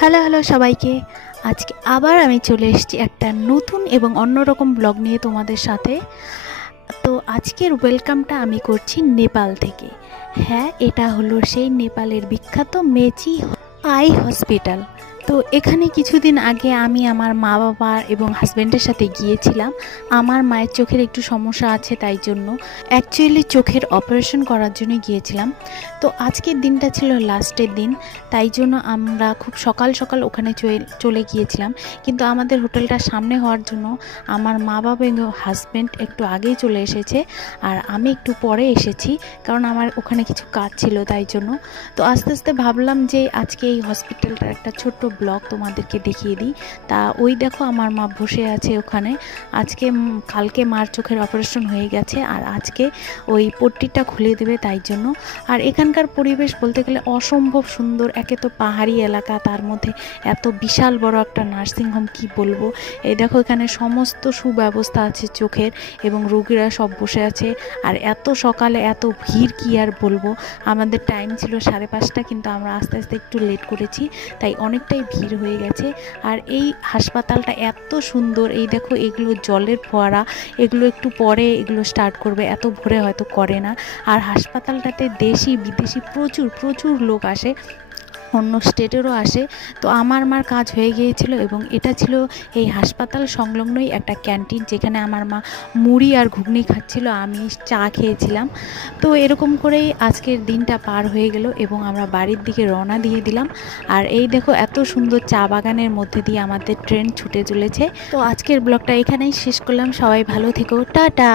Hello hello সবাইকে। আজকে আবার আমি চলে এসেছি একটা নতুন এবং অন্যরকম ব্লগ নিয়ে তোমাদের সাথে। তো আজকের ওয়েলকামটা আমি করছি নেপাল থেকে। হ্যাঁ, এটা হলো সেই নেপালের বিখ্যাত মেচি আই হসপিটাল। তো এখানে কিছুদিন আগে আমি আমার মা বাবা এবং হাজব্যান্ডের সাথে গিয়েছিলাম। আমার মায়ের চোখের একটু সমস্যা আছে, তাই জন্য অ্যাকচুয়ালি চোখের অপারেশন করার জন্য গিয়েছিলাম। তো আজকের দিনটা ছিল লাস্টের দিন, তাই জন্য আমরা খুব সকাল সকাল ওখানে চলে গিয়েছিলাম। কিন্তু আমাদের হোটেলটা সামনে হওয়ার জন্য আমার মা বাবা এবং হাজব্যান্ড একটু আগেই চলে এসেছে, আর আমি একটু পরে এসেছি, কারণ আমার ওখানে কিছু কাজ ছিল তাই জন্য। তো আস্তে আস্তে ভাবলাম যে আজকে এই হসপিটালটার একটা ছোট্ট ব্লগ তোমাদেরকে দেখিয়ে দিই। তা ওই দেখো আমার মা বসে আছে ওখানে। কালকে মার চোখের অপারেশন হয়ে গেছে, আর আজকে ওই পট্টিটা খুলে দেবে তাই জন্য। আর এখানকার পরিবেশ বলতে গেলে অসম্ভব সুন্দর। একে তো পাহাড়ি এলাকা, তার মধ্যে এত বিশাল বড় একটা নার্সিংহোম, কি বলবো। এই দেখো এখানে সমস্ত সুব্যবস্থা আছে চোখের, এবং রোগীরা সব বসে আছে। আর এত সকালে এত ভিড়, কি আর বলবো। আমাদের টাইম ছিল 5:30, কিন্তু আমরা আস্তে আস্তে একটু লেট করেছি, তাই অনেকটাই ভিড় হয়ে গেছে। আর এই হাসপাতালটা এত সুন্দর। এই দেখো এগুলো জলের ফোয়ারা, এগুলো একটু পরে এগুলো স্টার্ট করবে, এত ভোরে হয়তো করে না। আর হাসপাতালটাতে দেশি বিদেশি প্রচুর প্রচুর লোক আসে, অন্য স্টেটেরও আসে। তো আমার মার কাজ হয়ে গিয়েছিল, এবং এটা ছিল এই হাসপাতাল সংলগ্নই একটা ক্যান্টিন, যেখানে আমার মা মুড়ি আর ঘুগনি খাচ্ছিল, আমি চা খেয়েছিলাম। তো এরকম করেই আজকের দিনটা পার হয়ে গেল, এবং আমরা বাড়ির দিকে রওনা দিয়ে দিলাম। আর এই দেখো এত সুন্দর চা বাগানের মধ্যে দিয়ে আমাদের ট্রেন ছুটে চলেছে। তো আজকের ব্লগটা এখানেই শেষ করলাম। সবাই ভালো থেকো, টাটা।